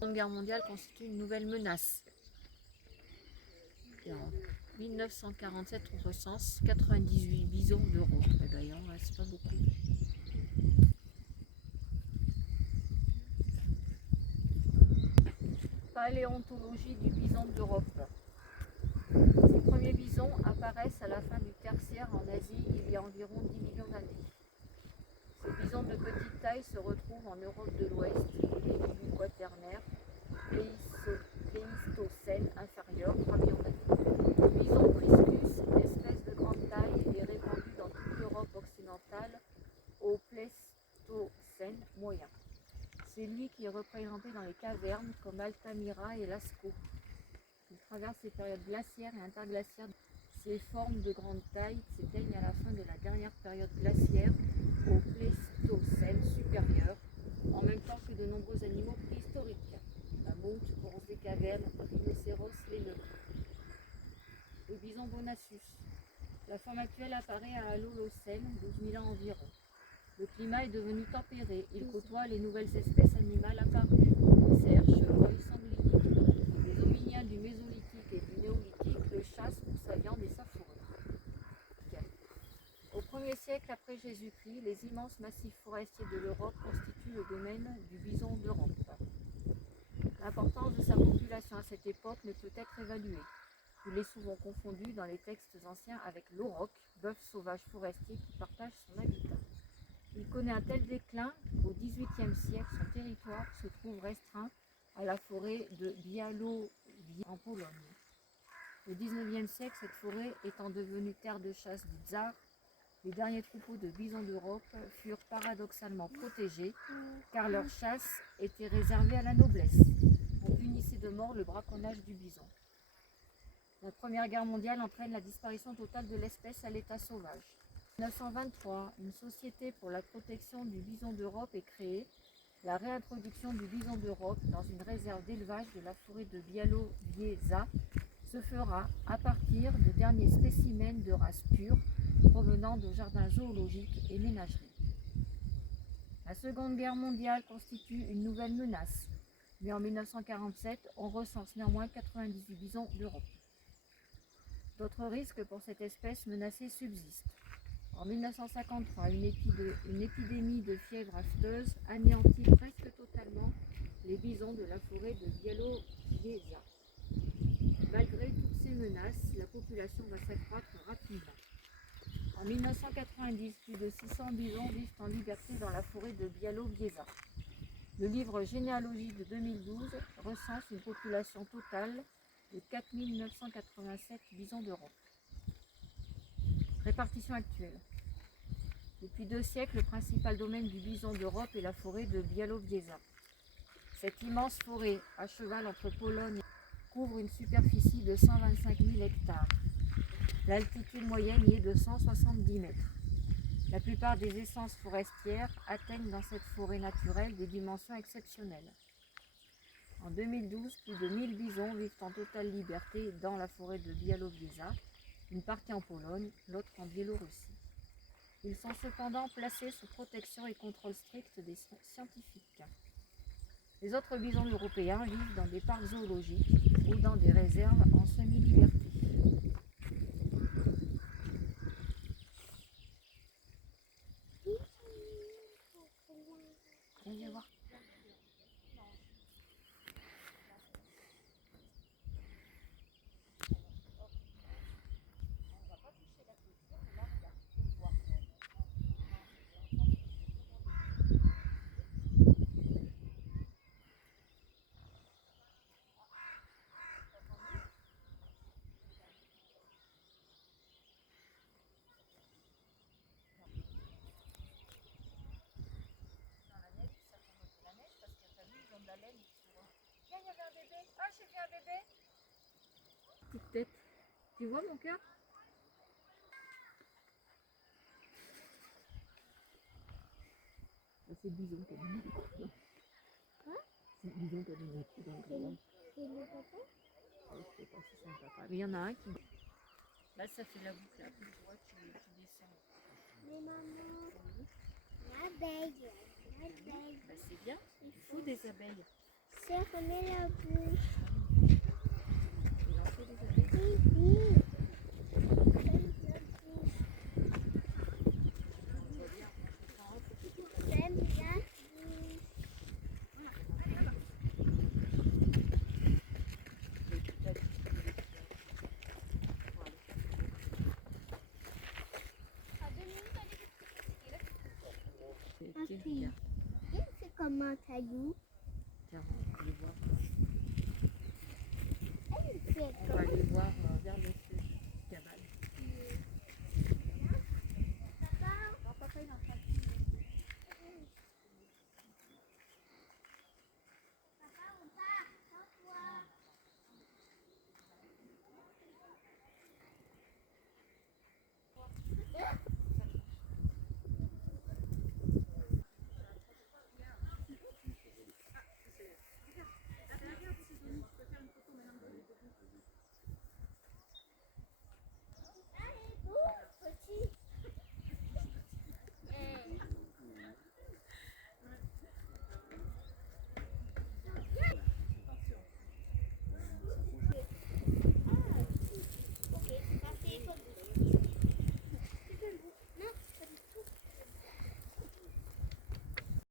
Seconde Guerre mondiale constitue une nouvelle menace. Et en 1947, on recense 98 bisons d'Europe. Eh bien, il en reste pas beaucoup. Paléontologie du bison d'Europe. Ces premiers bisons apparaissent à la fin du Tertiaire en Asie il y a environ 10 millions d'années. Ces bisons de petite taille se retrouvent en Europe de l'Ouest et du Quaternaire, Pléistocène inférieur, 3 millions d'années. Le bison priscus, espèce de grande taille, est répandu dans toute l'Europe occidentale au Pléistocène moyen. C'est lui qui est représenté dans les cavernes comme Altamira et Lascaux. Il traverse les périodes glaciaires et interglaciaires. Ces formes de grande taille s'éteignent à la fin de la dernière période glaciaire au Pléistocène supérieur, en même temps que de nombreux animaux préhistoriques, mammouths, ours des cavernes, rhinocéros laineux. Le bison Bonassus. La forme actuelle apparaît à l'Holocène, 12 000 ans environ. Le climat est devenu tempéré. Il côtoie les nouvelles espèces animales apparues, cerfs, chevreuils, sangliers. Les hominiens du Mésolithique et du Néolithique le chassent pour sa viande et sa fourrure. Au 1er siècle après Jésus-Christ, les immenses massifs forestiers de l'Europe constituent le domaine du bison d'Europe. L'importance de sa population à cette époque ne peut être évaluée. Il est souvent confondu dans les textes anciens avec l'auroch, bœuf sauvage forestier qui partage son habitat. Il connaît un tel déclin qu'au XVIIIe siècle, son territoire se trouve restreint à la forêt de Białowieża en Pologne. Au XIXe siècle, cette forêt étant devenue terre de chasse du tsar, les derniers troupeaux de bisons d'Europe furent paradoxalement protégés car leur chasse était réservée à la noblesse. On punissait de mort le braconnage du bison. La Première Guerre mondiale entraîne la disparition totale de l'espèce à l'état sauvage. En 1923, une société pour la protection du bison d'Europe est créée. La réintroduction du bison d'Europe dans une réserve d'élevage de la forêt de Białowieża se fera à partir de derniers spécimens de race pure provenant de jardins zoologiques et ménageries. La Seconde Guerre mondiale constitue une nouvelle menace, mais en 1947, on recense néanmoins 98 bisons d'Europe. D'autres risques pour cette espèce menacée subsistent. En 1953, une épidémie de fièvre afteuse anéantit presque totalement les bisons de la forêt de Białowieża. Malgré toutes ces menaces, la population va s'accroître rapidement. En 1990, plus de 600 bisons vivent en liberté dans la forêt de Białowieża. Le livre Généalogie de 2012 recense une population totale de 4 987 bisons d'Europe. Répartition actuelle. Depuis 2 siècles, le principal domaine du bison d'Europe est la forêt de Białowieża. Cette immense forêt, à cheval entre Pologne, couvre une superficie de 125 000 hectares. L'altitude moyenne y est de 170 mètres. La plupart des essences forestières atteignent dans cette forêt naturelle des dimensions exceptionnelles. En 2012, plus de 1000 bisons vivent en totale liberté dans la forêt de Białowieża, une partie en Pologne, l'autre en Biélorussie. Ils sont cependant placés sous protection et contrôle strict des scientifiques. Les autres bisons européens vivent dans des parcs zoologiques ou dans des réserves en semi-liberté. Viens voir. Viens, il y avait un bébé. Ah, j'ai vu un bébé. Petite tête. Tu vois mon cœur? C'est le bison qui a mis. Hein? C'est le bison qui a mis dans le grillage. C'est le papa? Je sais pas si c'est un papa. Mais il y en a un qui. Là, ça fait la boucle. Là, tu vois, tu descends. Mais maman, l'abeille. Bah, c'est bien. Il faut des abeilles. Fermez la bouche. Et lancer les abeilles. Oui. Ferme la bouche. Ferme la bouche. Tiens, regarde. C'est comme un caillou. Tiens, on va aller voir. Elle fait On va aller voir vers le